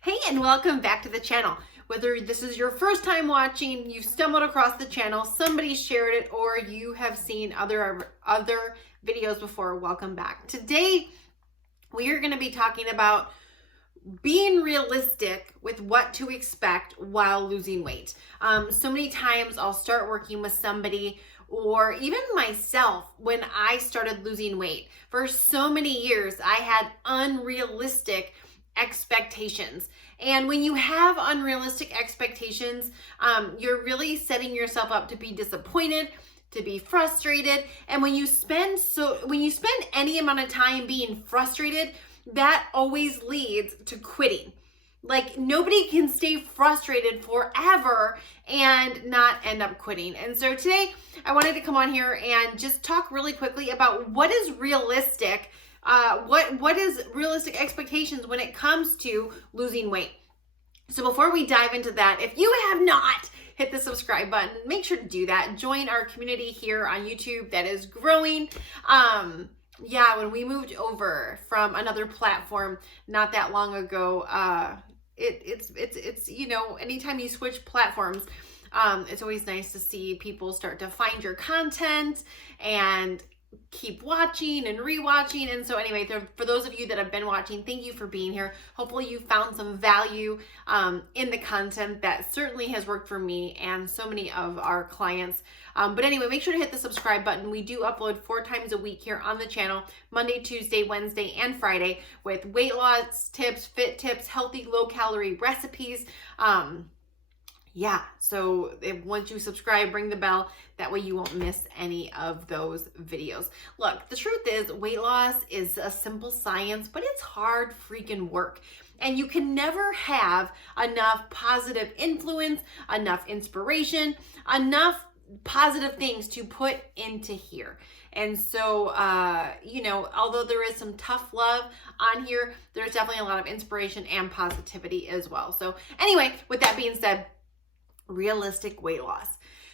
Hey, and welcome back to the channel. Whether this is your first time watching, you've stumbled across the channel, somebody shared it, or you have seen other videos before, welcome back. Today, we are going to be talking about being realistic with what to expect while losing weight. So many times I'll start working with somebody or even myself when I started losing weight. For so many years, I had unrealistic expectations. And when you have unrealistic expectations, you're really setting yourself up to be disappointed, to be frustrated. And when you spend any amount of time being frustrated, that always leads to quitting. Like, nobody can stay frustrated forever and not end up quitting. And so today I wanted to come on here and just talk really quickly about what is realistic. What is realistic expectations when it comes to losing weight? So before we dive into that, if you have not hit the subscribe button, make sure to do that. Join our community here on YouTube that is growing. When we moved over from another platform not that long ago, it's anytime you switch platforms, it's always nice to see people start to find your content and keep watching and rewatching. And so anyway, for those of you that have been watching, thank you for being here. Hopefully you found some value in the content that certainly has worked for me and so many of our clients. But anyway, make sure to hit the subscribe button. We do upload 4 times a week here on the channel, Monday, Tuesday, Wednesday, and Friday, with weight loss tips, fit tips, healthy, low-calorie recipes. So once you subscribe, ring the bell. That way you won't miss any of those videos. Look, the truth is weight loss is a simple science, but it's hard freaking work. And you can never have enough positive influence, enough inspiration, enough positive things to put into here. And so, although there is some tough love on here, there's definitely a lot of inspiration and positivity as well. So anyway, with that being said, realistic weight loss.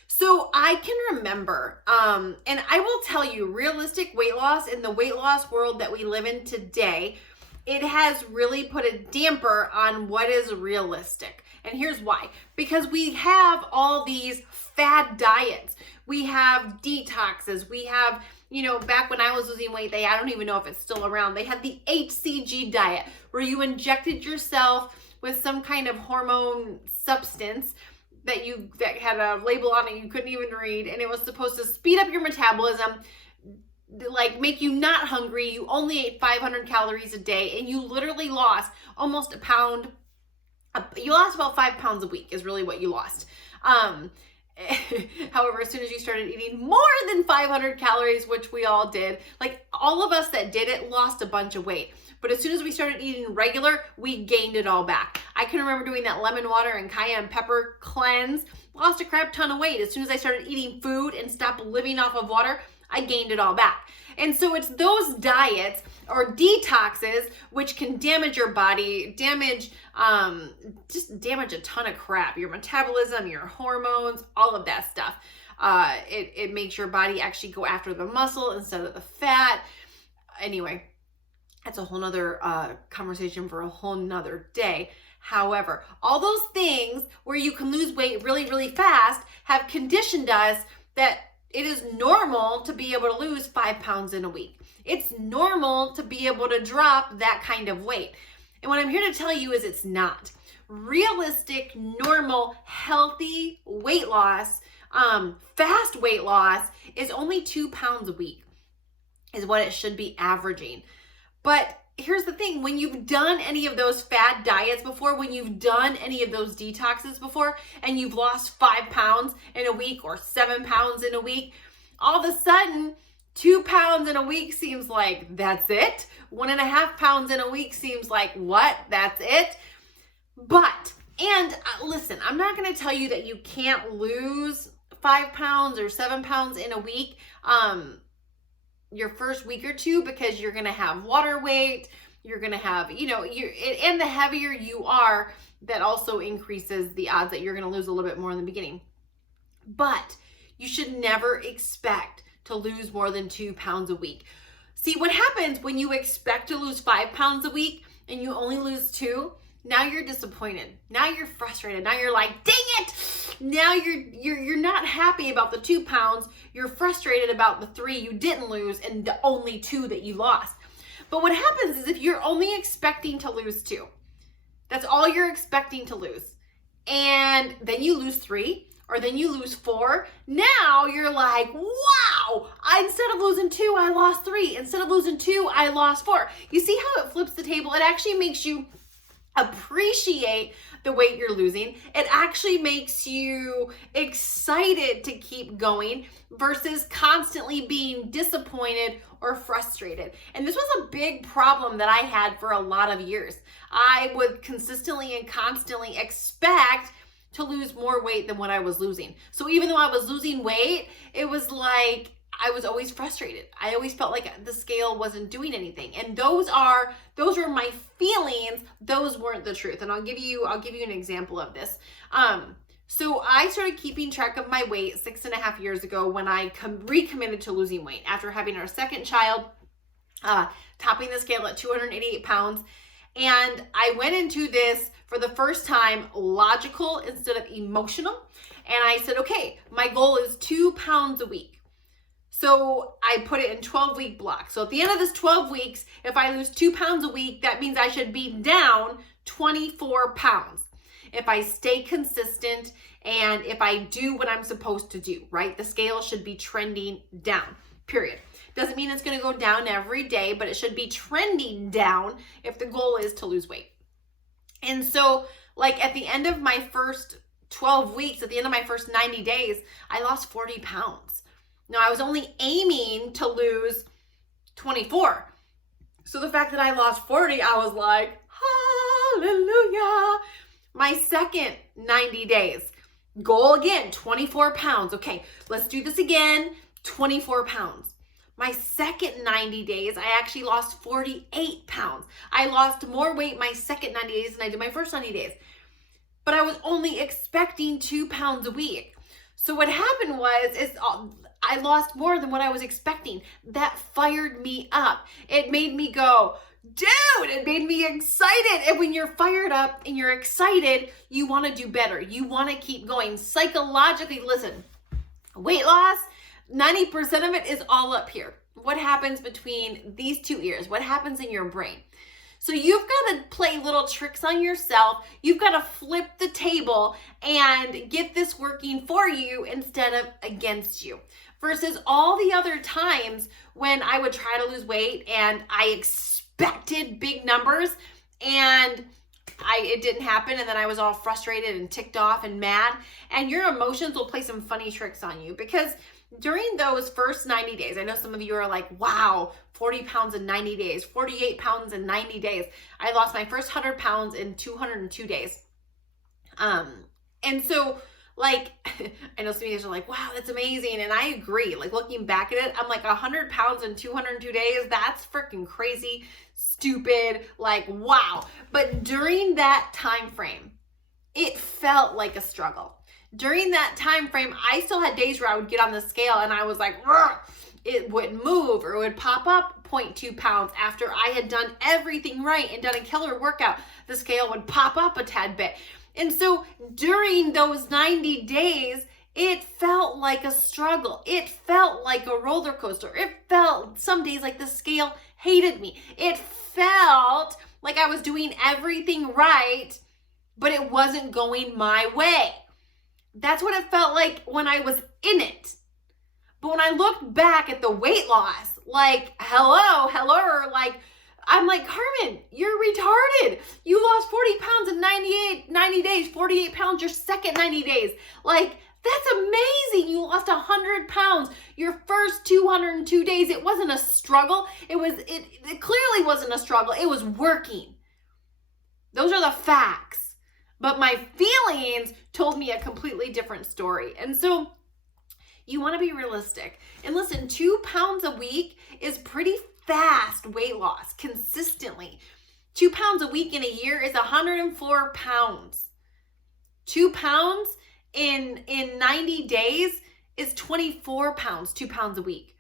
So I can remember, and I will tell you, realistic weight loss in the weight loss world that we live in today, it has really put a damper on what is realistic. And here's why. Because we have all these fad diets. We have detoxes. We have, back when I was losing weight, I don't even know if it's still around. They had the HCG diet where you injected yourself with some kind of hormone substance that had a label on it you couldn't even read, and it was supposed to speed up your metabolism, like make you not hungry. You only ate 500 calories a day, and you literally lost almost a pound. You lost about 5 pounds a week is really what you lost. However, as soon as you started eating more than 500 calories, which we all did, like all of us that did it lost a bunch of weight. But as soon as we started eating regular, we gained it all back. I can remember doing that lemon water and cayenne pepper cleanse, lost a crap ton of weight. As soon as I started eating food and stopped living off of water, I gained it all back. And so it's those diets or detoxes which can damage your body, damage a ton of crap, your metabolism, your hormones, all of that stuff. It makes your body actually go after the muscle instead of the fat. Anyway, that's a whole nother conversation for a whole nother day. However, all those things where you can lose weight really, really fast have conditioned us that it is normal to be able to lose 5 pounds in a week. It's normal to be able to drop that kind of weight. And what I'm here to tell you is it's not. Realistic, normal, healthy weight loss, fast weight loss is only 2 pounds a week is what it should be averaging. But here's the thing, when you've done any of those fad diets before, when you've done any of those detoxes before, and you've lost 5 pounds in a week or 7 pounds in a week, all of a sudden, 2 pounds in a week seems like that's it. 1.5 pounds in a week seems like, what? That's it? Listen, I'm not going to tell you that you can't lose 5 pounds or 7 pounds in a week. Your first week or two, because you're going to have water weight, you're going to have, and the heavier you are, that also increases the odds that you're going to lose a little bit more in the beginning. But you should never expect to lose more than 2 pounds a week. See, what happens when you expect to lose 5 pounds a week and you only lose 2 Now you're disappointed. Now you're frustrated. Now you're like, dang it. Now you're not happy about the 2 pounds. You're frustrated about the 3 you didn't lose and the only 2 that you lost. But what happens is if you're only expecting to lose 2, that's all you're expecting to lose, and then you lose 3, or then you lose 4, now you're like, wow, instead of losing 2, I lost 3. Instead of losing 2, I lost 4. You see how it flips the table? It actually makes you appreciate the weight you're losing. It actually makes you excited to keep going versus constantly being disappointed or frustrated. And this was a big problem that I had for a lot of years. I would consistently and constantly expect to lose more weight than what I was losing. So even though I was losing weight, it was like I was always frustrated. I always felt like the scale wasn't doing anything. And those were my feelings. Those weren't the truth. And I'll give you an example of this. So I started keeping track of my weight 6.5 years ago when I recommitted to losing weight after having our second child, topping the scale at 288 pounds. And I went into this for the first time logical instead of emotional. And I said, okay, my goal is 2 pounds a week. So I put it in 12-week blocks. So at the end of this 12 weeks, if I lose 2 pounds a week, that means I should be down 24 pounds. If I stay consistent and if I do what I'm supposed to do, right? The scale should be trending down, period. Doesn't mean it's going to go down every day, but it should be trending down if the goal is to lose weight. And so like at the end of my first 12 weeks, at the end of my first 90 days, I lost 40 pounds. Now I was only aiming to lose 24. So the fact that I lost 40, I was like, hallelujah. My second 90 days, goal again, 24 pounds. Okay, let's do this again, 24 pounds. My second 90 days, I actually lost 48 pounds. I lost more weight my second 90 days than I did my first 90 days. But I was only expecting 2 pounds a week. So what happened was, I lost more than what I was expecting. That fired me up. It made me go, dude, it made me excited. And when you're fired up and you're excited, you want to do better. You want to keep going. Psychologically, listen, weight loss, 90% of it is all up here. What happens between these 2 ears? What happens in your brain? So you've got to play little tricks on yourself. You've got to flip the table and get this working for you instead of against you. Versus all the other times when I would try to lose weight and I expected big numbers and it didn't happen, and then I was all frustrated and ticked off and mad. And your emotions will play some funny tricks on you, because during those first 90 days, I know some of you are like, wow, 40 pounds in 90 days, 48 pounds in 90 days. I lost my first 100 pounds in 202 days. And so like, I know some of you guys are like, wow, that's amazing. And I agree. Like looking back at it, I'm like 100 pounds in 202 days. That's freaking crazy, stupid, like, wow. But during that time frame, it felt like a struggle. During that time frame, I still had days where I would get on the scale and I was like, it would move or it would pop up 0.2 pounds after I had done everything right and done a killer workout. The scale would pop up a tad bit. And so during those 90 days, it felt like a struggle. It felt like a roller coaster. It felt some days like the scale hated me. It felt like I was doing everything right, but it wasn't going my way. That's what it felt like when I was in it. But when I looked back at the weight loss, like, hello, like, I'm like, Carmen, you're retarded. You lost 40 pounds in 90 days, 48 pounds your second 90 days. Like, that's amazing. You lost 100 pounds your first 202 days. It wasn't a struggle. It clearly wasn't a struggle. It was working. Those are the facts. But my feelings told me a completely different story. And so you want to be realistic. And listen, 2 pounds a week is pretty fast weight loss consistently. 2 pounds a week in a year is 104 pounds. 2 pounds in 90 days is 24 pounds, 2 pounds a week.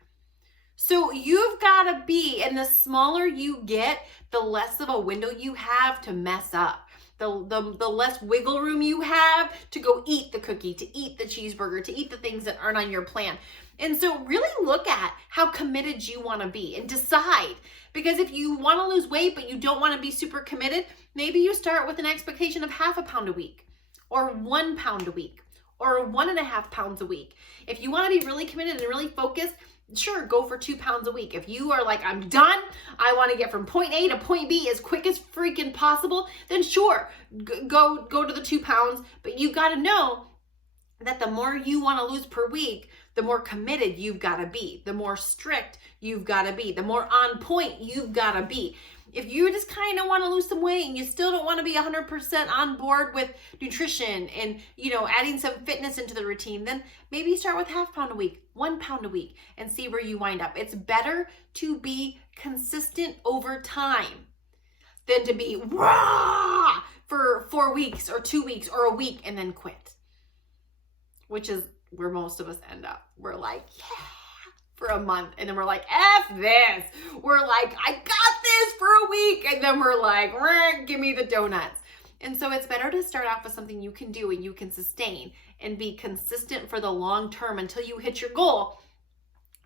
So you've got to be, and the smaller you get, the less of a window you have to mess up. the less wiggle room you have to go eat the cookie, to eat the cheeseburger, to eat the things that aren't on your plan. And so really look at how committed you want to be and decide. Because if you want to lose weight, but you don't want to be super committed, maybe you start with an expectation of 1/2 pound a week, or 1 pound a week, or 1.5 pounds a week. If you want to be really committed and really focused, sure, go for 2 pounds a week. If you are like, I'm done, I want to get from point A to point B as quick as freaking possible, then sure, go to the 2 pounds. But you got to know that the more you want to lose per week, the more committed you've got to be, the more strict you've got to be, the more on point you've got to be. If you just kind of want to lose some weight and you still don't want to be 100% on board with nutrition and, adding some fitness into the routine, then maybe start with 1/2 pound a week, 1 pound a week, and see where you wind up. It's better to be consistent over time than to be raw for 4 weeks or 2 weeks or a week and then quit, which is where most of us end up. We're like, yeah, for a month, and then we're like, F this. We're like, I got this for a week, and then we're like, give me the donuts. And so it's better to start off with something you can do and you can sustain and be consistent for the long term until you hit your goal,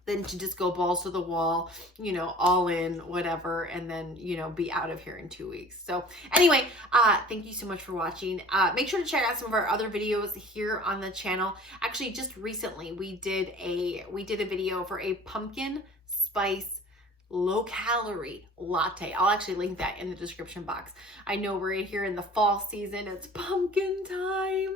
than to just go balls to the wall, all in, whatever, and then, be out of here in 2 weeks. So anyway, thank you so much for watching. Make sure to check out some of our other videos here on the channel. Actually, just recently, we did a video for a pumpkin spice low-calorie latte. I'll actually link that in the description box. I know we're here in the fall season. It's pumpkin time.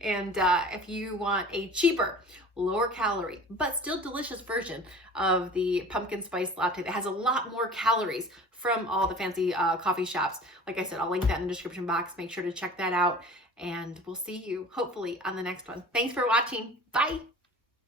And if you want a cheaper, lower calorie, but still delicious version of the pumpkin spice latte that has a lot more calories from all the fancy coffee shops, like I said, I'll link that in the description box. Make sure to check that out. And we'll see you, hopefully, on the next one. Thanks for watching. Bye.